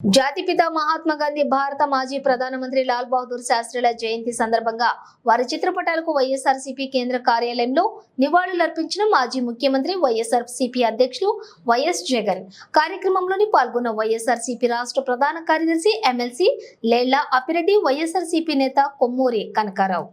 జాతిపిత మహాత్మా గాంధీ భారత మాజీ ప్రధానమంత్రి లాల్ బహదూర్ శాస్త్రిల జయంతి సందర్భంగా వారి చిత్రపటాలకు వైఎస్ఆర్సీపీ కేంద్ర కార్యాలయంలో నివాళులర్పించిన మాజీ ముఖ్యమంత్రి వైఎస్ఆర్సీపీ అధ్యక్షులు వైఎస్ జగన్. కార్యక్రమంలోని పాల్గొన్న వైఎస్ఆర్సీపీ రాష్ట్ర ప్రధాన కార్యదర్శి ఎమ్మెల్సీ లేళ్ల అప్పిరెడ్డి, వైఎస్ఆర్సీపీ నేత కొమ్మూరి కనకారావు.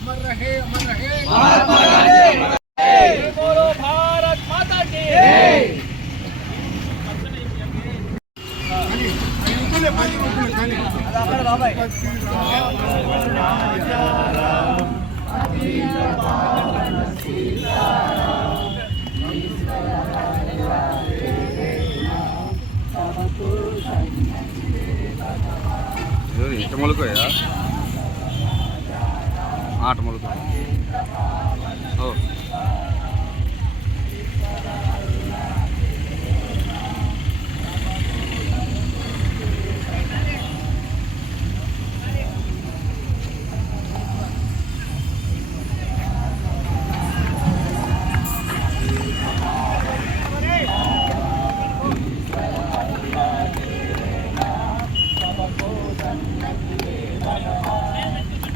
अमर रहे महात्मा गांधी। बोलो भारत माता की। ఇష్టమలుకోయా ఆట మొదలు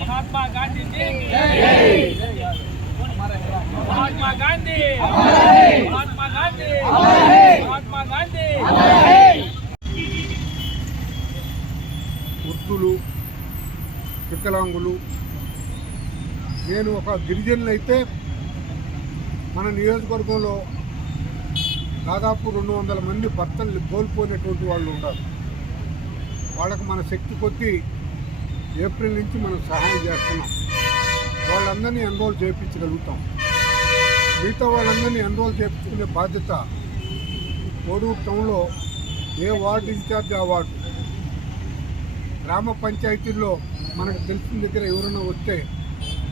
महात्मा गांधी जी महात्मा गांधी महात्मा गांधी महात्मा गांधी వృద్ధులు, వికలాంగులు, నేను ఒక గిరిజనులైతే మన నియోజకవర్గంలో దాదాపు 200 మంది భర్తలు కోల్పోయినటువంటి వాళ్ళు ఉన్నారు. వాళ్ళకు మన శక్తి కొద్దీ ఏప్రిల్ నుంచి మనం సహాయం చేస్తున్నాం. వాళ్ళందరినీ ఎన్రోల్ చేయించగలుగుతాం. మిగతా వాళ్ళందరినీ ఎన్రోల్ చేయించుకునే బాధ్యత కోడూరు టౌన్లో ఏ వార్డు ఇన్ఛార్జ్ ఆ వార్డు, గ్రామ పంచాయతీల్లో మనకు తెలిసిన దగ్గర ఎవరైనా వస్తే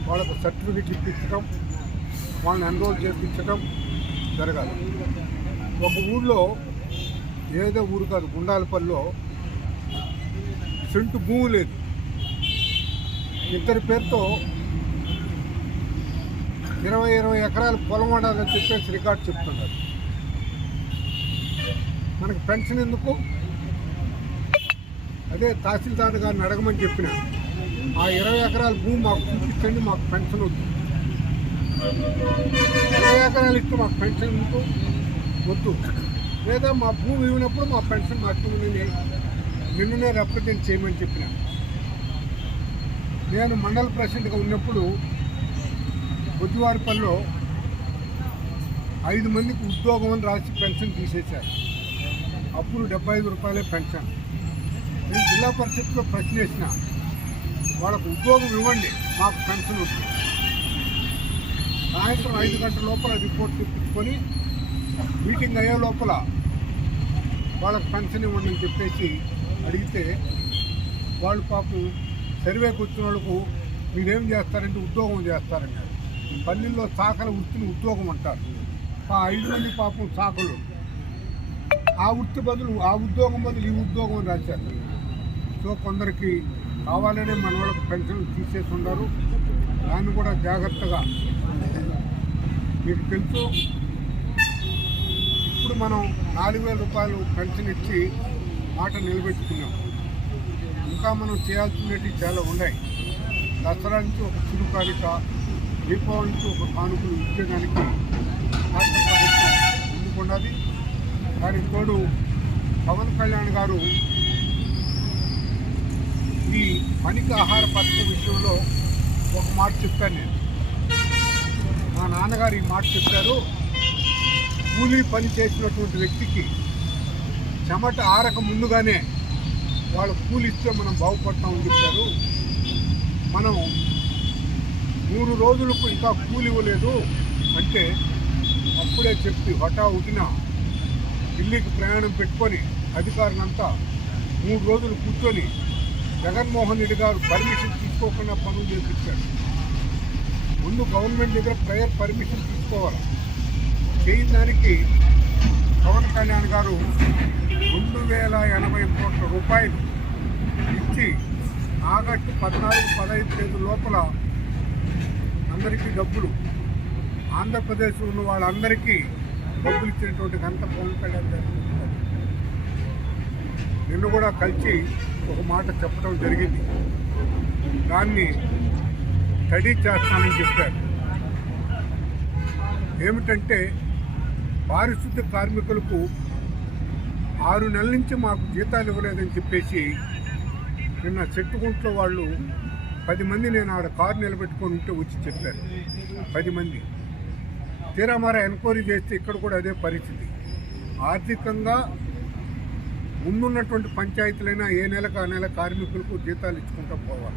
వాళ్ళకు సర్టిఫికెట్ ఇప్పించడం, వాళ్ళని ఎన్రోల్ చేయించడం జరగాలి. ఒక ఊళ్ళో, ఏదో ఊరు కాదు, గుండాలపల్లిలో సెంటు భూమి లేదు. ఇద్దరి పేరుతో 20 ఎకరాలు పొలం ఉండాలని చెప్పేసి రికార్డు చెప్తున్నారు. మనకు పెన్షన్ ఎందుకు? అదే తహసీల్దార్ గారిని అడగమని చెప్పిన, ఆ 20 ఎకరాల భూమి మాకు చూపించండి, మాకు పెన్షన్ వద్దు. 20 ఎకరాలు ఇస్తే మాకు పెన్షన్ ఎందుకు వద్దు, లేదా మా భూమి ఇవ్వనప్పుడు మా పెన్షన్ మాకు నిన్ననే రిప్రజెంట్ చేయమని చెప్పిన. నేను మండల ప్రెసిడెంట్గా ఉన్నప్పుడు బుజ్జివారిపల్లిలో 5 మందికి ఉద్యోగం అని రాసి పెన్షన్ తీసేశారు. అప్పుడు 75 రూపాయలే పెన్షన్. నేను జిల్లా పరిషత్లో ప్రశ్న వేసిన, వాళ్ళకు ఉద్యోగం ఇవ్వండి, మాకు పెన్షన్ వస్తుంది. సాయంత్రం 5 గంటల లోపల రిపోర్ట్ తెప్పించుకొని మీటింగ్ అయ్యే లోపల వాళ్ళకు పెన్షన్ ఇవ్వండి అని చెప్పేసి అడిగితే, వాళ్ళు పాపం సర్వేకి వచ్చిన వాళ్ళకు మీరేం చేస్తారంటే ఉద్యోగం చేస్తారన్నారు. పల్లెల్లో శాఖల వృత్తిని ఉద్యోగం అంటారు. ఆ 5 మంది పాపం శాఖలు ఆ వృత్తి బదులు, ఆ ఉద్యోగం బదులు ఈ ఉద్యోగం అని రాశారు. సో కొందరికి కావాలనే మన వాళ్ళకు పెన్షన్ తీసేసి ఉన్నారు. దాన్ని కూడా జాగ్రత్తగా, మీకు తెలుసు, ఇప్పుడు మనం 4000 రూపాయలు పెన్షన్ ఇచ్చి మాట నిలబెట్టుకున్నాం. ఇంకా మనం చేయాల్సినవి చాలా ఉన్నాయి. దసరా నుంచి ఒక చిరుకాలిక, దీపావళి నుంచి ఒక కానుకలు ఇచ్చేదానికి రాష్ట్ర ప్రభుత్వం ముందుకున్నది. దానికి తోడు పవన్ కళ్యాణ్ గారు ఈ పనికి ఆహార పథకం విషయంలో ఒక మాట చెప్పాను. నేను, మా నాన్నగారు ఈ మాట చెప్పారు, కూలీ పని చేసినటువంటి వ్యక్తికి చెమట ఆరక ముందుగానే వాళ్ళు కూలి ఇస్తే మనం బాగుపడతామని చెప్పారు. మనం 3 రోజులకు ఇంకా కూలి ఇవ్వలేదు అంటే అప్పుడే చెప్పి హఠావుటిన ఢిల్లీకి ప్రయాణం పెట్టుకొని అధికారులంతా 3 రోజులు కూర్చొని జగన్మోహన్ రెడ్డి గారు పర్మిషన్ తీసుకోకుండా పనులు చేపించాడు. ముందు గవర్నమెంట్ దగ్గర ప్రయర్ పర్మిషన్ తీసుకోవాలి. చేయని దానికి పవన్ కళ్యాణ్ గారు 2080 కోట్ల రూపాయలు ఇచ్చి ఆగస్టు 14-15 తేదీ లోపల అందరికీ డబ్బులు, ఆంధ్రప్రదేశ్లో ఉన్న వాళ్ళందరికీ డబ్బులు ఇచ్చినటువంటి ఘనత పవన్ కళ్యాణ్ గారు. నిన్ను కూడా కలిసి ఒక మాట చెప్పడం జరిగింది. దాన్ని స్టడీ చేస్తానని చెప్పారు. ఏమిటంటే పారిశుద్ధ్య కార్మికులకు 6 నెలల నుంచి మాకు జీతాలు ఇవ్వలేదని చెప్పేసి నిన్న చెట్టుకుంట్లో వాళ్ళు 10 మంది నేను ఆడ కారు నిలబెట్టుకొని ఉంటే వచ్చి చెప్పారు. 10 మంది తీరామారా ఎంక్వైరీ చేస్తే ఇక్కడ కూడా అదే పరిస్థితి. ఆర్థికంగా ముందున్నటువంటి పంచాయతీలైనా ఏ నెలకు ఆ నెల కార్మికులకు జీతాలు ఇచ్చుకుంటూ పోవాలి.